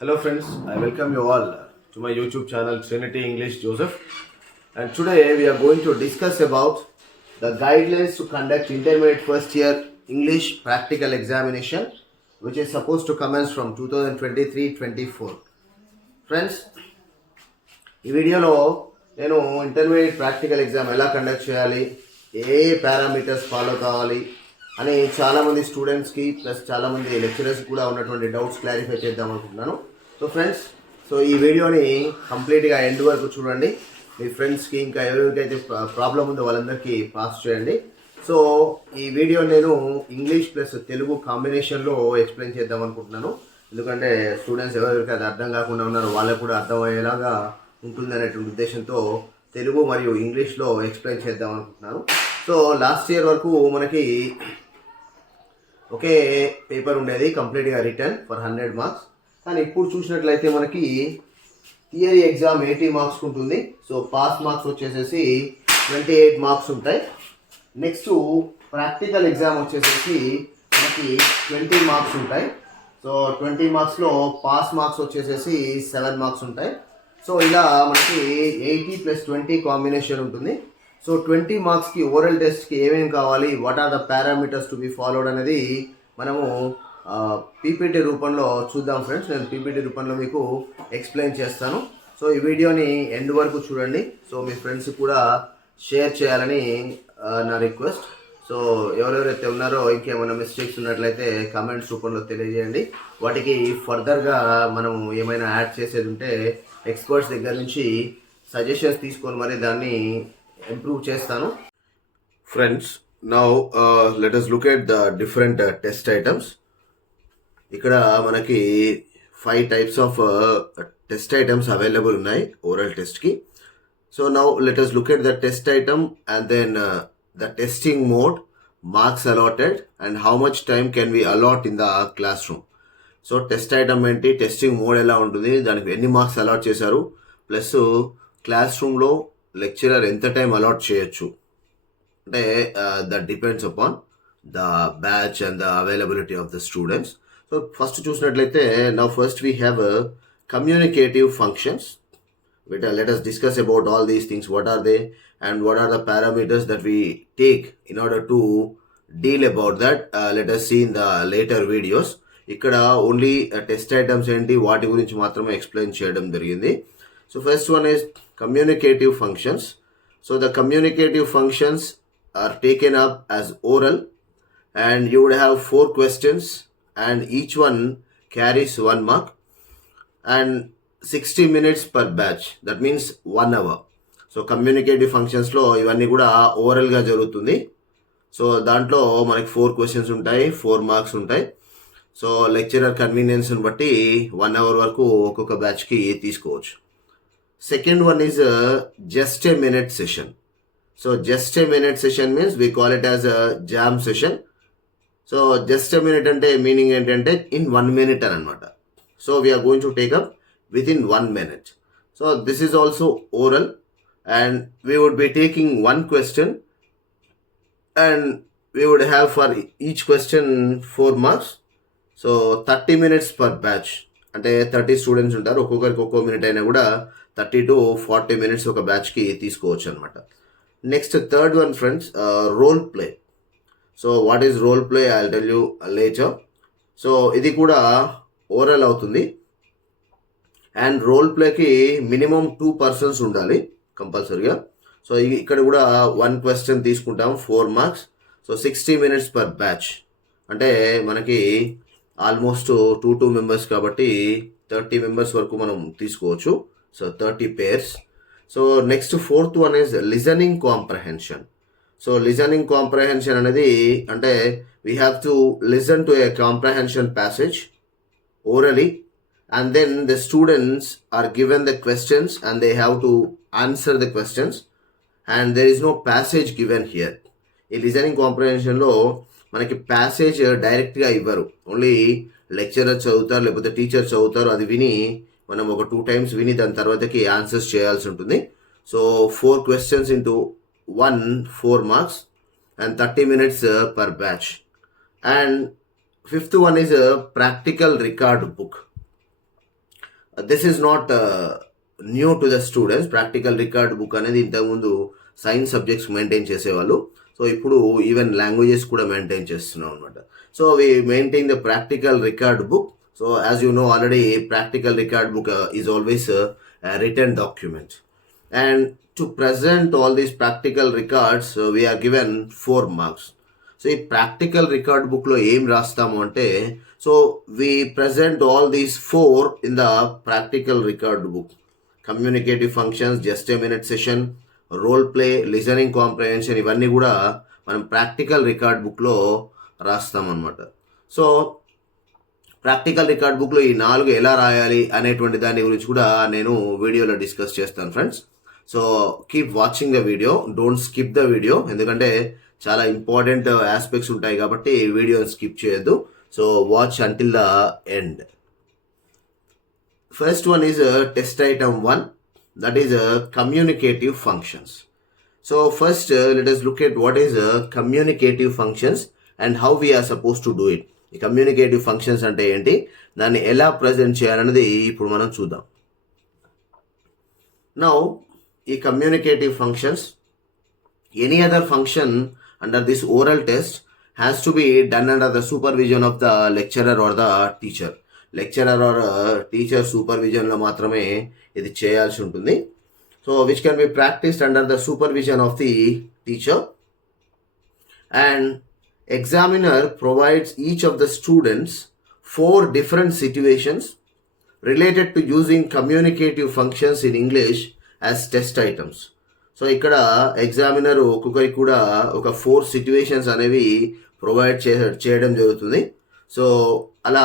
Hello friends, I welcome you all to my YouTube channel Trinity English Joseph, and today we are going to discuss about the guidelines to conduct intermediate first year English practical examination which is supposed to commence from 2023-24. Friends, ఈ వీడియోలో నేను intermediate practical exam ఎలా కండక్ట్ చేయాలి, ఏ parameters follow కావాలి అని చాలామంది స్టూడెంట్స్కి ప్లస్ చాలామంది లెక్చరర్స్ కూడా ఉన్నటువంటి డౌట్స్ క్లారిఫై చేద్దాం అనుకుంటున్నాను. సో ఫ్రెండ్స్, ఈ వీడియోని కంప్లీట్గా ఎండ్ వరకు చూడండి. మీ ఫ్రెండ్స్కి ఇంకా ఎవరికైతే ప్రాబ్లం ఉందో వాళ్ళందరికీ పాస్ చేయండి. సో ఈ వీడియో నేను ఇంగ్లీష్ ప్లస్ తెలుగు కాంబినేషన్లో ఎక్స్ప్లెయిన్ చేద్దాం అనుకుంటున్నాను. ఎందుకంటే స్టూడెంట్స్ ఎవరికి అది అర్థం కాకుండా ఉన్నారో వాళ్ళకు కూడా అర్థమయ్యేలాగా ఉంటుంది అనేటువంటి ఉద్దేశంతో తెలుగు మరియు ఇంగ్లీష్లో ఎక్స్ప్లెయిన్ చేద్దాం అనుకుంటున్నాను. సో లాస్ట్ ఇయర్ వరకు మనకి ఒకే పేపర్ ఉండేది కంప్లీట్గా రిటర్న్ ఫర్ 100 మార్క్స్. కానీ ఇప్పుడు చూసినట్లయితే మనకి థియరీ ఎగ్జామ్ 80 మార్క్స్ ఉంటుంది. సో పాస్ మార్క్స్ వచ్చేసేసి 28 మార్క్స్ ఉంటాయి. నెక్స్ట్ ప్రాక్టికల్ ఎగ్జామ్ వచ్చేసేసి మనకి 20 మార్క్స్ ఉంటాయి. సో 20 మార్క్స్లో పాస్ మార్క్స్ వచ్చేసేసి 7 మార్క్స్ ఉంటాయి. సో ఇలా మనకి 80 + 20 కాంబినేషన్ ఉంటుంది. సో 20 మార్క్స్కి ఓరల్ టెస్ట్కి ఏమేమి కావాలి, what are the parameters to be followed అనేది మనము పీపీటీ రూపంలో చూద్దాం ఫ్రెండ్స్. నేను పీపీటీ రూపంలో మీకు ఎక్స్ప్లెయిన్ చేస్తాను. సో ఈ వీడియోని ఎండ్ వరకు చూడండి. సో మీ ఫ్రెండ్స్ కూడా షేర్ చేయాలని నా రిక్వెస్ట్. సో ఎవరెవరైతే ఉన్నారో ఇంకేమైనా మిస్టేక్స్ ఉన్నట్లయితే కామెంట్స్ రూపంలో తెలియజేయండి. వాటికి ఫర్దర్గా మనం ఏమైనా యాడ్ చేసేది ఉంటే ఎక్స్పర్ట్స్ దగ్గర నుంచి సజెషన్స్ తీసుకొని మరి దాన్ని ఇంప్రూవ్ చేస్తాను. Friends, now let us look at the different test items. ఇక్కడ మనకి 5 types of test items available ఉన్నాయి ఓరల్ టెస్ట్కి. So now let us look at the test item and then the testing mode, marks allotted and how much time can we allot in the classroom. So test item ఏంటి, testing mode ఎలా ఉంటుంది, దానికి ఎన్ని marks allot చేశారు, plus class రూమ్లో lecturer ఎంత time allot చేయొచ్చు అంటే that depends upon the batch and the availability of the students. So first చూసినట్లయితే now first we have communicative functions. Let us discuss about all these things. What are they and what are the parameters that we take in order to deal about that? Let us see in the later videos. ఇక్కడ only test items ఏంటి వాటి గురించి మాత్రమే explain చేయడం జరిగింది. So first one is communicative functions. So the communicative functions are taken up as oral and you would have 4 questions and each one carries 1 mark and 60 minutes per batch. That means 1 hour. So communicative ఫంక్షన్స్లో ఇవన్నీ కూడా ఓరల్గా జరుగుతుంది. సో దాంట్లో మనకి 4 క్వశ్చన్స్ ఉంటాయి, 4 మార్క్స్ ఉంటాయి. So lecturer కన్వీనియన్స్ని బట్టి 1 అవర్ వరకు ఒక్కొక్క బ్యాచ్కి తీసుకోవచ్చు. Second one is just a minute session. So just a minute session means we call it as a JAM session. So just a minute అంటే మీనింగ్ ఏంటంటే ఇన్ 1 minute అని అనమాట. So we are going to take up with in 1 minute. So this is also oral and we would be taking 1 question and we would have for each question 4 marks. So 30 minutes per batch అంటే 30 స్టూడెంట్స్ ఉంటారు, ఒక్కొక్కరికి ఒక్కో మినిట్ అయినా కూడా 30 to 40 minutes ఒక బ్యాచ్కి తీసుకోవచ్చు అనమాట. Next third one friends, role play. So what is role play I will tell you later. సో ఇది కూడా ఓరల్ అవుతుంది అండ్ రోల్ ప్లేకి మినిమం 2 persons ఉండాలి కంపల్సరీగా. సో ఇక్కడ కూడా 1 question తీసుకుంటాం, 4 marks. So 60 minutes per batch అంటే మనకి ఆల్మోస్ట్ 2 members కాబట్టి 30 members వరకు మనం తీసుకోవచ్చు. సో 30 pairs. So next fourth one is listening comprehension. So listening comprehension అనేది అంటే we have to listen to A comprehension passage orally and then the students are given the questions and they have to answer the questions and there is no passage given here. ఈ listening కాంప్రహెన్షన్లో మనకి ప్యాసేజ్ డైరెక్ట్గా ఇవ్వరు, only lecturer చదువుతారు లేకపోతే టీచర్ చదువుతారు, అది విని మనం ఒక 2 times విని దాని తర్వాతకి ఆన్సర్స్ చేయాల్సి ఉంటుంది. సో 4 questions into 1 4 marks and 30 minutes per batch. And fifth one is a practical record book. This is not new to the students. Practical record book అనేది ఇంతకుముందు సైన్స్ సబ్జెక్ట్స్ మెయింటైన్ చేసేవాళ్ళు. సో ఇప్పుడు ఈవెన్ లాంగ్వేజెస్ కూడా maintain చేస్తున్నాం అనమాట. So we maintain the practical record book. So as you know already practical record book is always written document. And to present all these practical records, we are given 4 marks. So ఈ practical record బుక్లో ఏం రాస్తాము అంటే, so we present all these 4 in the practical record book. Communicative functions, just a minute session, role play, listening comprehension, ఇవన్నీ కూడా మనం practical record బుక్లో రాస్తామన్నమాట. సో ప్రాక్టికల్ రికార్డ్ బుక్లో ఈ 4 ఎలా రాయాలి అనేటువంటి దాని గురించి కూడా నేను వీడియోలో డిస్కస్ చేస్తాను friends. So keep watching the video, don't skip the video, ఎందుకంటే చాలా ఇంపార్టెంట్ ఆస్పెక్ట్స్ ఉంటాయి కాబట్టి వీడియోని స్కిప్ చేయొద్దు. So watch until the end. First one is test item 1, that is communicative functions. So first let us look at what is communicative functions and how we are supposed to do it. ఈ communicative functions అంటే ఏంటి, దాన్ని ఎలా ప్రజెంట్ చేయాలనేది ఇప్పుడు మనం చూద్దాం. Now ఈ communicative functions, any other function under this oral test has to be done under the supervision of the lecturer or the teacher. Lecturer or teacher సూపర్విజన్లో మాత్రమే ఇది చేయాల్సి ఉంటుంది. So which can be practised under the supervision of the teacher. And examiner provides each of the students 4 different situations related to using communicative functions in English as test items. So ఇక్కడ ఎగ్జామినర్ ఒక్కొక్కరికి కూడా ఒక 4 సిట్యువేషన్స్ అనేవి ప్రొవైడ్ చేయడం జరుగుతుంది. సో అలా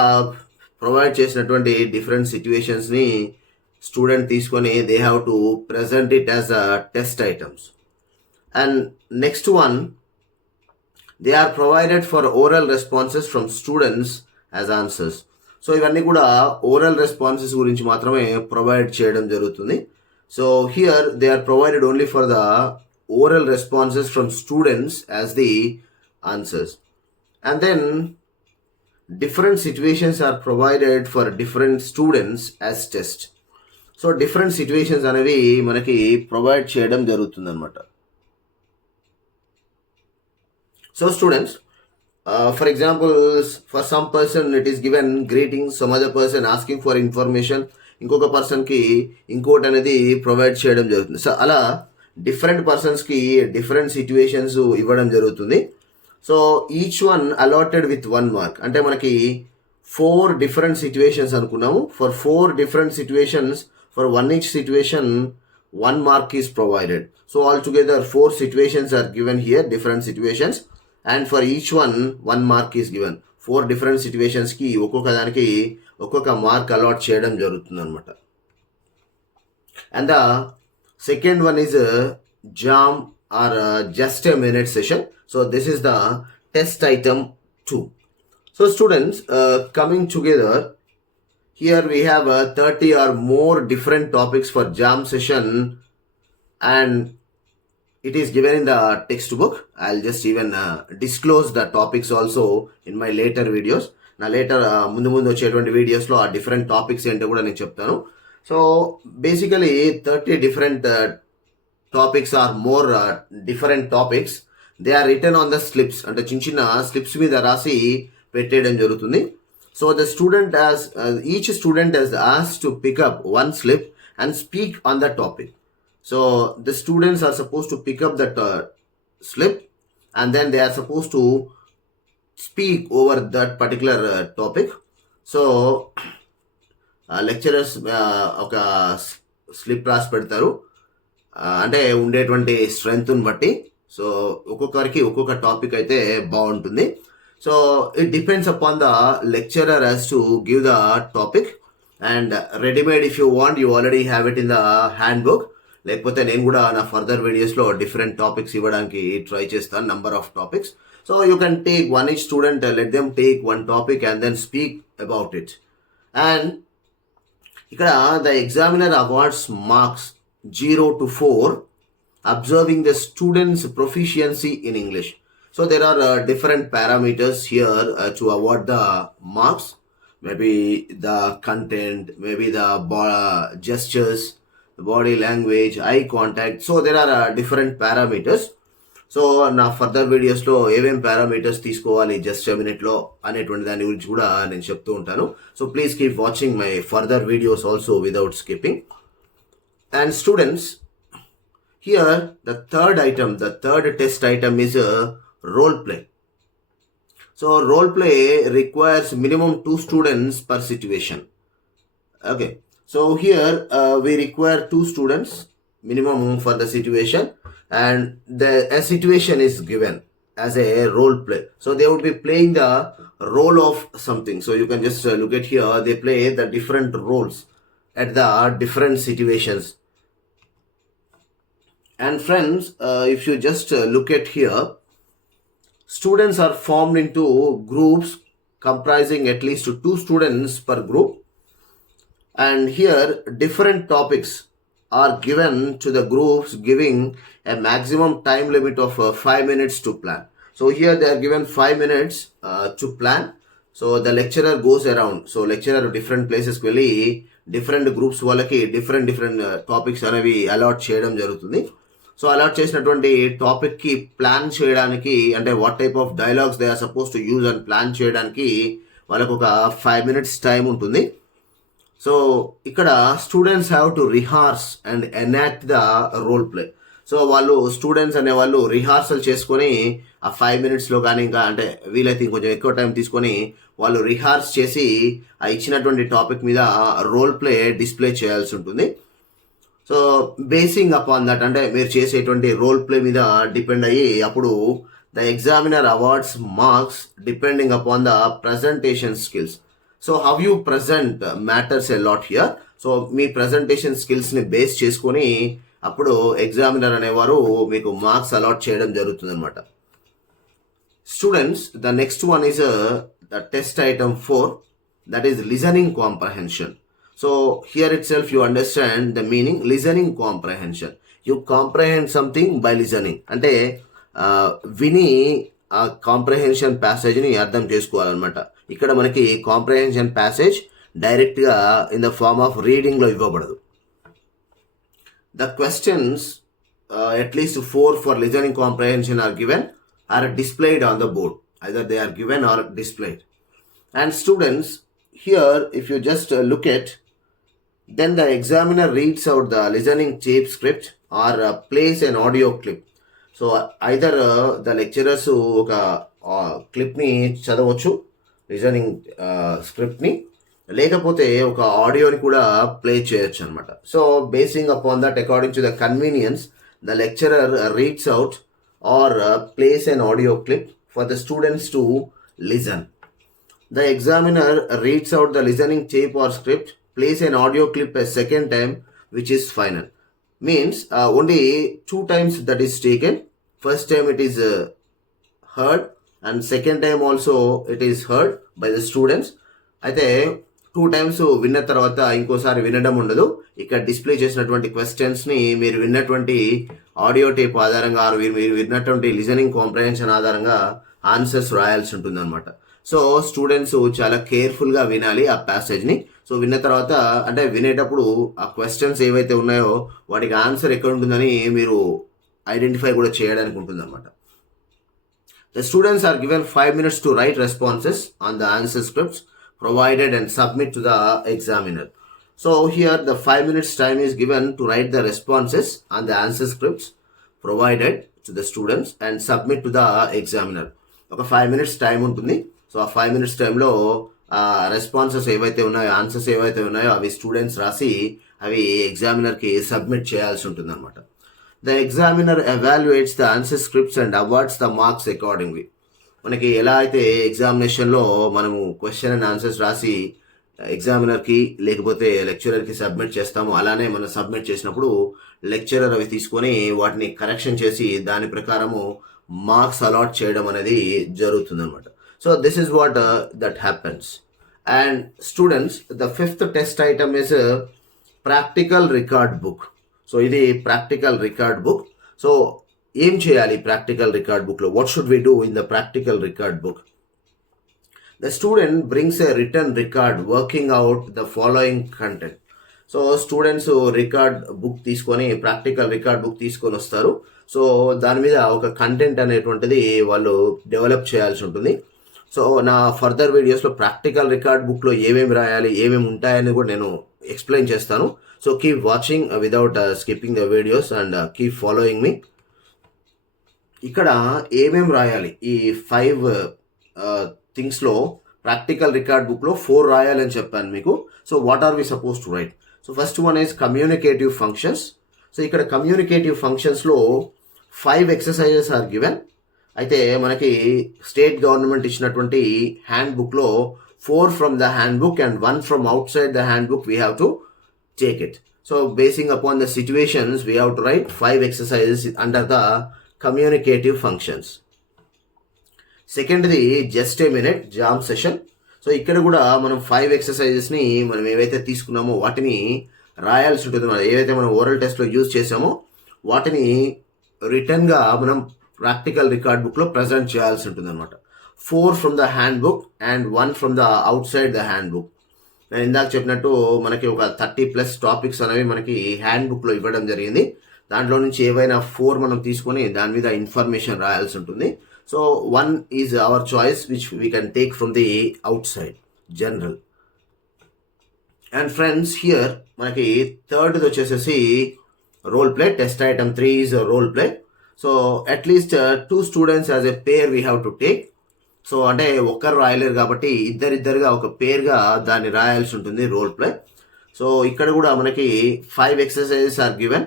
ప్రొవైడ్ చేసినటువంటి డిఫరెంట్ సిట్యువేషన్స్ని స్టూడెంట్ తీసుకొని they have to present it as a test items. And next one, they are provided for oral responses from students as answers. So ఇవన్నీ కూడా ఓరల్ రెస్పాన్సెస్ గురించి మాత్రమే ప్రొవైడ్ చేయడం జరుగుతుంది. So here they are provided only for the oral responses from students as the answers. And then different situations are provided for different students as test. So different situations అనేవి మనకి ప్రొవైడ్ చేయడం జరుగుతుంది అనమాట. So students, for example, for some person it is given greetings, some other person asking for information, ఇంకొక పర్సన్కి ఇంకోటి అనేది ప్రొవైడ్ చేయడం జరుగుతుంది. సో అలా డిఫరెంట్ పర్సన్స్కి డిఫరెంట్ సిచ్యువేషన్స్ ఇవ్వడం జరుగుతుంది. So each one allotted with 1 మార్క్. అంటే మనకి 4 డిఫరెంట్ సిచ్యువేషన్స్ అనుకున్నాము. ఫర్ 4 different situations, for 1 each situation 1 mark is provided. So altogether 4 situations are given here, different situations. And for each one 1 mark is given. 4 different situations కి ఒక్కొక్క దానికి ఒక్కొక్క mark allot చేయడం జరుగుతుంది అనమాట. And the second one is JAM or just a minute session. So this is the test item 2. So students, coming together, here we have 30 or more different topics for jam session, and it is given in the textbook. I'll just even disclose the topics also in my later videos. నా లేటర్ ముందు వచ్చేటువంటి వీడియోస్లో ఆ different topics ఏంటో కూడా నేను చెప్తాను. So basically 30 different topics or more different topics. They are written on the slips. అంటే చిన్న చిన్న స్లిప్స్ మీద రాసి పెట్టేయడం జరుగుతుంది. So the student each student is asked to pick up 1 slip and speak on the topic. So the students are supposed to pick up that slip, and then they are supposed to speak over that particular topic. So lecturers ఒక స్లిప్ రాసి పెడతారు, అంటే ఉండేటువంటి స్ట్రెంగ్త్ని బట్టి. సో ఒక్కొక్కరికి ఒక్కొక్క టాపిక్ అయితే బాగుంటుంది. So it depends upon the lecturer as to give the topic, and ready-made if you want, you already have it in the handbook. లేకపోతే నేను కూడా నా ఫర్దర్ వీడియోస్లో డిఫరెంట్ టాపిక్స్ ఇవ్వడానికి ట్రై చేస్తాను, number of topics. So you can take 1 each student, let them take 1 topic and then speak about it. And ఇక్కడ the examiner awards marks 0 to 4 observing the student's proficiency in English. So there are different parameters here to award the marks. maybe the content, maybe the gestures, the body language, eye contact. So there are different parameters. So నా ఫర్దర్ వీడియోస్లో ఏమేం పారామీటర్స్ తీసుకోవాలి జస్ట్ మినిట్లో అనేటువంటి దాని గురించి కూడా నేను చెప్తూ ఉంటాను. So please keep watching my further videos also without skipping. And students, here the third test item is a role play. So role play requires minimum 2 students per situation. Okay, so here we require 2 students minimum for the situation, and a situation is given as a role play. So they would be playing the role of something. So you can just look at here, they play the different roles at the different situations. And friends, if you just look at here, students are formed into groups comprising at least 2 students per group, and here different topics are given to the groups, giving a maximum time limit of 5 minutes to plan. So here they are given 5 minutes to plan. So the lecturer goes around. So lecturer different places వెళ్ళి different groups వాళ్ళకి different topics అనేవి allot చేయడం జరుగుతుంది. So allot చేసినటువంటి టాపిక్కి plan చేయడానికి, అంటే what type of dialogues they are suppose to use అని ప్లాన్ చేయడానికి వాళ్ళకు ఒక 5 minutes టైం ఉంటుంది. సో ఇక్కడ students have to rehearse and enact the role play. So వాళ్ళు స్టూడెంట్స్ అనే వాళ్ళు రిహార్సల్ చేసుకొని ఆ 5 minutesలో కానీ ఇంకా అంటే వీలైతే ఇంకొంచెం ఎక్కువ టైం తీసుకొని వాళ్ళు రిహార్స్ చేసి ఆ ఇచ్చినటువంటి టాపిక్ మీద రోల్ ప్లే డిస్ప్లే చేయాల్సి ఉంటుంది. సో బేసింగ్ అపాన్ దట్, అంటే మీరు చేసేటువంటి రోల్ ప్లే మీద డిపెండ్ అయ్యి అప్పుడు the examiner awards marks depending upon the presentation skills. So how you present matters a lot here. So మీ ప్రజెంటేషన్ స్కిల్స్ని బేస్ చేసుకొని అప్పుడు ఎగ్జామినర్ అనేవారు మీకు మార్క్స్ అలాట్ చేయడం జరుగుతుంది అనమాట. Students, the next one is the test item 4, that is listening comprehension. So here itself you understand the meaning listening comprehension. You comprehend something by listening. అంటే విని ఆ కాంప్రహెన్షన్ ప్యాసేజ్ని అర్థం చేసుకోవాలన్నమాట. ఇక్కడ మనకి కాంప్రహెన్షన్ ప్యాసేజ్ డైరెక్ట్గా ఇన్ ద ఫార్మ్ ఆఫ్ రీడింగ్లో ఇవ్వబడదు. The questions at least 4 for listening comprehension are given, are displayed on the board. Either they are given or displayed. And students, here if you just look at, then the examiner reads out the listening tape script or plays an audio clip. So either the lecturers ఒక క్లిప్ని చదవచ్చు లిజనింగ్ స్క్రిప్ట్ని, లేకపోతే ఒక ఆడియోని కూడా play చేయొచ్చు అనమాట. So basing upon that according to the convenience the lecturer reads out or plays an audio clip for the students to listen. The examiner reads out the listening tape or script, plays an audio clip a second time, which is final. Means only 2 times that is taken. First time it is heard, and second time also it is heard by the students. అయితే 2 times విన్న తర్వాత ఇంకోసారి వినడం ఉండదు. ఇక్కడ డిస్ప్లే చేసినటువంటి క్వశ్చన్స్ని మీరు విన్నటువంటి ఆడియో టేప్ ఆధారంగా మీరు విన్నటువంటి లిజనింగ్ కాంప్రహెన్షన్ ఆధారంగా ఆన్సర్స్ రాయాల్సి ఉంటుంది అనమాట. సో స్టూడెంట్స్ చాలా కేర్ఫుల్గా వినాలి ఆ ప్యాసేజ్ని. సో విన్న తర్వాత అంటే వినేటప్పుడు ఆ క్వశ్చన్స్ ఏవైతే ఉన్నాయో వాటికి ఆన్సర్ ఎక్కడ ఉంటుందని మీరు ఐడెంటిఫై కూడా చేయడానికి ఉంటుంది అనమాట. The students are given 5 minutes to write responses on the answer scripts provided and submit to the examiner. So here the 5 minutes time is given to write the responses on the answer scripts provided to the students and submit to the examiner. ఒక 5 minutes time ఉంటుంది. సో ఆ 5 minutes టైంలో రెస్పాన్సెస్ ఏవైతే ఉన్నాయో, ఆన్సర్స్ ఏవైతే ఉన్నాయో అవి స్టూడెంట్స్ రాసి అవి ఎగ్జామినర్కి సబ్మిట్ చేయాల్సి ఉంటుంది అనమాట. The examiner evaluates the answer scripts and awards the marks accordingly. మనకి ఎలా అయితే ఎగ్జామినేషన్లో మనము క్వశ్చన్ అండ్ ఆన్సర్స్ రాసి ఎగ్జామినర్కి లేకపోతే లెక్చరర్కి సబ్మిట్ చేస్తాము, అలానే మనం సబ్మిట్ చేసినప్పుడు లెక్చరర్ అవి తీసుకొని వాటిని కరెక్షన్ చేసి దాని ప్రకారము మార్క్స్ అలాట్ చేయడం అనేది జరుగుతుంది అనమాట. So this is what that happens. And students, the 5th test item is a practical record book. So ఇది practical record book. So ఏం చేయాలి practical record book లో? What should we do in the practical record book? The student brings a written record working out the following content. So students record book తీసుకొని practical record book తీసుకొని వస్తారు. సో దాని మీద ఒక కంటెంట్ అనేటువంటిది వాళ్ళు డెవలప్ చేయాల్సి ఉంటుంది. సో నా ఫర్దర్ వీడియోస్లో ప్రాక్టికల్ రికార్డ్ బుక్లో ఏమేమి రాయాలి, ఏమేమి ఉంటాయని కూడా నేను ఎక్స్ప్లెయిన్ చేస్తాను. So keep watching without skipping the videos and keep following me. ఇక్కడ ఏమేమి రాయాలి, ఈ 5 థింగ్స్లో ప్రాక్టికల్ రికార్డ్ బుక్లో 4 రాయాలని చెప్పాను మీకు. So what are we suppose to write? So first one is communicative functions. So ఇక్కడ కమ్యూనికేటివ్ ఫంక్షన్స్లో 5 ఎక్సర్సైజెస్ ఆర్ గివెన్. అయితే మనకి స్టేట్ గవర్నమెంట్ ఇచ్చినటువంటి హ్యాండ్ బుక్లో 4 from the handbook and 1 from outside the hand book we have to take it. So basing upon the situations, we have to write 5 exercises under the communicative functions. Second the just a minute jam session. So ఇక్కడ కూడా మనం 5 ఎక్సర్సైజెస్ని మనం ఏవైతే తీసుకున్నామో వాటిని రాయాల్సి ఉంటుంది. మనం ఏవైతే మనం ఓరల్ టెస్ట్లో యూజ్ చేసామో వాటిని రిటర్న్గా మనం ప్రాక్టికల్ రికార్డ్ బుక్లో ప్రజెంట్ చేయాల్సి ఉంటుంది అనమాట. 4 from the handbook and 1 from the out side the hand book. నేను ఇందాక చెప్పినట్టు మనకి ఒక 30+ టాపిక్స్ అనేవి మనకి హ్యాండ్ బుక్లో ఇవ్వడం జరిగింది. దాంట్లో నుంచి ఏవైనా 4 మనం తీసుకొని దాని మీద ఇన్ఫర్మేషన్ రాయాల్సి ఉంటుంది. So 1 is our choice which we can take from the outside general. And friends here మనకి థర్డ్ది వచ్చేసేసి role play. Test item 3 is role play. So at least 2 students as a pair we have to take. So అంటే ఒక్కరు రాయలేరు కాబట్టి ఇద్దరిద్దరుగా ఒక పేరుగా దాన్ని రాయాల్సి ఉంటుంది రోల్ ప్లే. సో ఇక్కడ కూడా మనకి 5 exercises are given,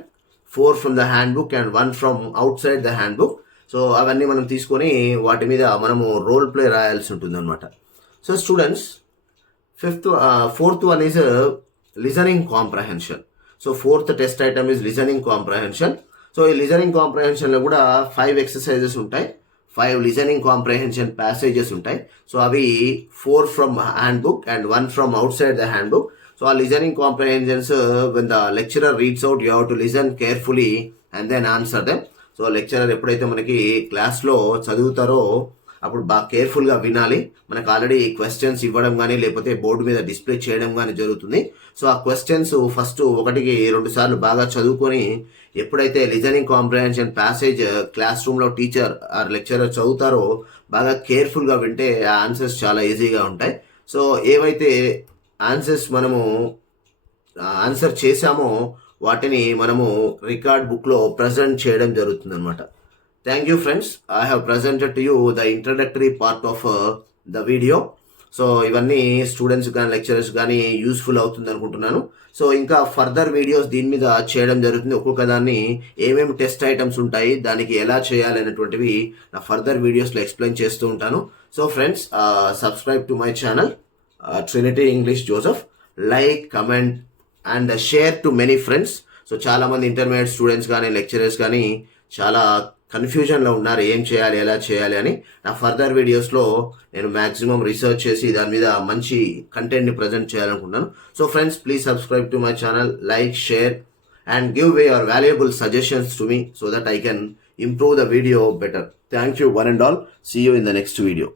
4 from the handbook and 1 from outside the handbook. So అవన్నీ మనం తీసుకొని వాటి మీద మనము రోల్ ప్లే రాయాల్సి ఉంటుంది అనమాట. So students fourth one is listening comprehension. So 4th test item is listening comprehension. So ఈ లిజనింగ్ కాంప్రహెన్షన్లో కూడా 5 ఎక్సర్సైజెస్ ఉంటాయి, 5 లిజనింగ్ కాంప్రహెన్షన్ ప్యాసేజెస్ ఉంటాయి. సో అవి 4 from handbook and 1 from outside the handbook. So ఆ listening comprehensions when the lecturer reads out you have to listen carefully and then answer them. So lecturer ఎప్పుడైతే మనకి క్లాస్లో చదువుతారో అప్పుడు బాగా కేర్ఫుల్గా వినాలి. మనకు ఆల్రెడీ క్వశ్చన్స్ ఇవ్వడం కానీ లేకపోతే బోర్డు మీద డిస్ప్లే చేయడం కానీ జరుగుతుంది. సో ఆ క్వశ్చన్స్ ఫస్ట్ 1కి 2 సార్లు బాగా చదువుకొని ఎప్పుడైతే లిజనింగ్ కాంప్రహెన్షన్ ప్యాసేజ్ క్లాస్ రూమ్లో టీచర్ ఆర్ లెక్చరర్ చదువుతారో బాగా కేర్ఫుల్గా వింటే ఆ ఆన్సర్స్ చాలా ఈజీగా ఉంటాయి. సో ఏవైతే ఆన్సర్స్ మనము ఆన్సర్ చేశామో వాటిని మనము రికార్డ్ బుక్లో ప్రజెంట్ చేయడం జరుగుతుంది అనమాట. Thank you friends. I have presented to you the introductory part of the video. So ఇవన్నీ స్టూడెంట్స్ కానీ లెక్చరర్స్ కానీ యూస్ఫుల్ అవుతుంది అనుకుంటున్నాను. సో ఇంకా ఫర్దర్ వీడియోస్ దీని మీద చేయడం జరుగుతుంది. ఒక్కొక్క దాన్ని ఏమేమి టెస్ట్ ఐటమ్స్ ఉంటాయి, దానికి ఎలా చేయాలి అనేటువంటివి నా ఫర్దర్ వీడియోస్లో ఎక్స్ప్లెయిన్ చేస్తూ ఉంటాను. So friends, subscribe to my channel Trinity English Joseph. Like, comment and share to many friends. So చాలామంది ఇంటర్మీడియట్ స్టూడెంట్స్ కానీ లెక్చరర్స్ కానీ చాలా కన్ఫ్యూజన్లో ఉన్నారు ఏం చేయాలి ఎలా చేయాలి అని. నా ఫర్దర్ వీడియోస్లో నేను మ్యాక్సిమం రీసెర్చ్ చేసి దాని మీద మంచి కంటెంట్ని ప్రజెంట్ చేయాలనుకుంటున్నాను. So friends, please subscribe to my channel, like, share and give way your valuable suggestions to me so that I can improve the video better. Thank you one and all. See you in the next video.